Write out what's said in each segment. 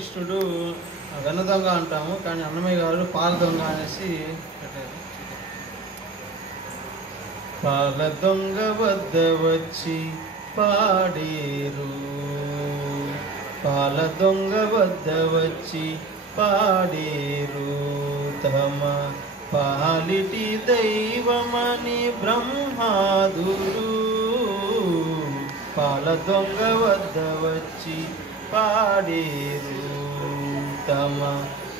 కృష్ణుడు వెన్న దొంగ అంటాము, కానీ అన్నమయ్య గారు పాల దొంగ అనేసి పెట్టారు. పాల దొంగ వద్ద వచ్చి పాడేరు, పాల దొంగ వద్ద వచ్చి పాడేరు, తమ పాలిటి దైవమని బ్రహ్మాదులు. పాల దొంగ వద్ద వచ్చి పాడేరు, తమ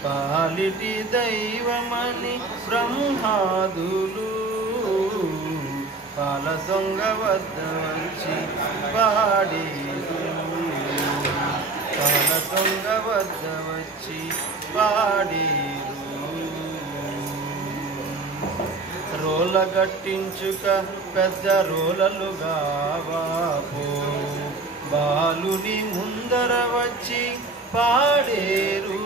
పాలిటి దైవమని బ్రహ్మాదులు. పాల దొంగ వద్ద వచ్చి పాడేరు, పాల దొంగ వద్ద వచ్చి పాడేరు. రోల గట్టించుక పెద్ద రోలలుగా వాపో, బాలుని ముందర వచ్చి పాడేరు.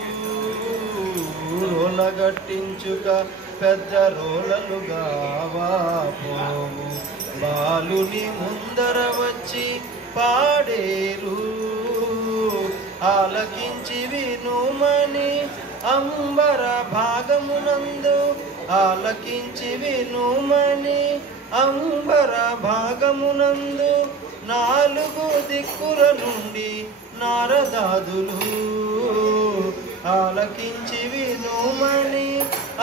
రోల గట్టించుక పెద్ద రోలలుగా వాపో, బాలుని ముందర వచ్చి పాడేరు. ఆలకించి వినుమని అంబర భాగమునందు, ఆలకించి వినుమని అంబర భాగమునందు, నాలుగు దిక్కుల నుండి నారదాదులు. ఆలకించి వినుమని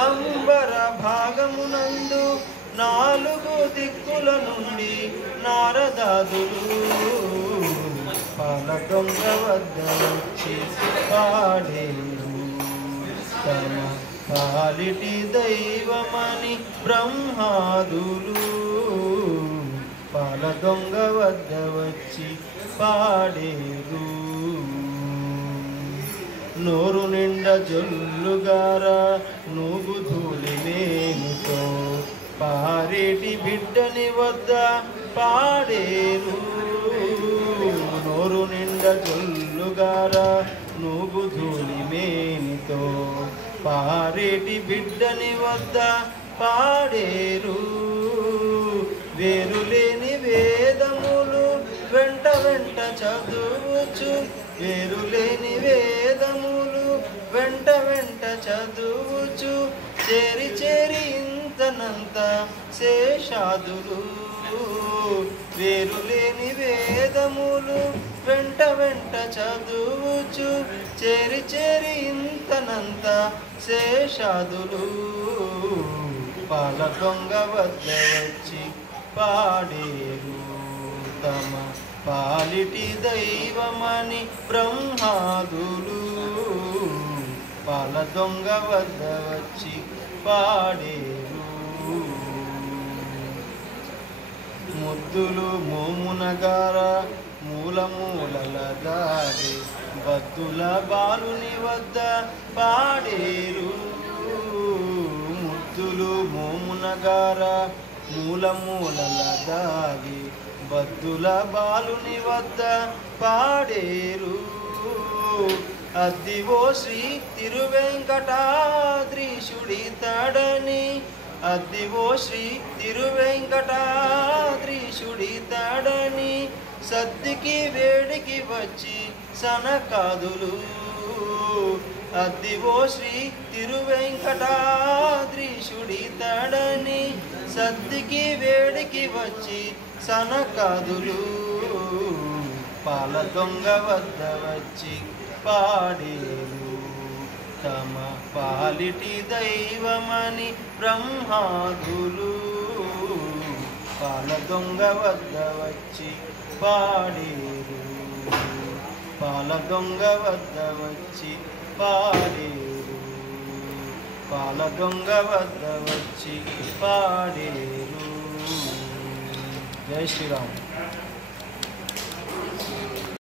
అంబర భాగమునందు, నాలుగు దిక్కుల నుండి నారదాదులు. పాల దొంగ వద్ద వచ్చి పాడేరు, తమ పాలిటి దైవమని బ్రహ్మాదులు. పాల దొంగ వద్ద వచ్చి పాడేరు. నోరు నిండా జొల్లుగారా నూగు ధూళి మేనుతో, పారేటి బిడ్డని వద్ద పాడేరు. నోరు నిండా జొల్లుగారా నూగు ధూళి మేనితో, పారేటి బిడ్డని వద్ద పాడేరు. వేరులేని వేదములు వెంట వెంట చదువుచు, వేరులేని వేదములు వెంట వెంట చదువుచు, చేరి చేరి ఇంతనంత శేషాదులు. వేరులేని వేదములు వెంట వెంట చదువుచు, చేరి చేరి ఇంతనంత శేషాదులు. పాల దొంగ వద్ద వచ్చి పాడేరు, తమ పాలిటి దైవమని బ్రహ్మాదులు. పాల దొంగ వద్ద వచ్చి పాడేరు. ముద్దులు మోమునగార మూల మూలల దారి, బద్దుల బాలుని వద్ద పాడేరు. ముద్దులు మోమునగార మూల మూలల దారి, బద్దుల బాలుని వద్ద పాడేరు. అద్దివో శ్రీ తిరువెంకటాద్రీశుడి తడని, అద్దివో శ్రీ తిరువెంకటాద్రీశుడి తడని, సద్దికి వేడికి వచ్చి సనకాదులు. అద్దివో శ్రీ తిరువెంకటాద్రీశుడి తడని, సద్దికి వేడికి వచ్చి సనకాదులు. పాల దొంగ వద్ద వచ్చి పాడేరు, తమ పాలిటి దైవమని బ్రహ్మాదులు. పాల దొంగ వద్ద వచ్చి పాడేరు, పాల దొంగ వద్ద వచ్చి పాడేరు, పాల దొంగ వద్ద వచ్చి పాడేరు. జై శ్రీరామ్.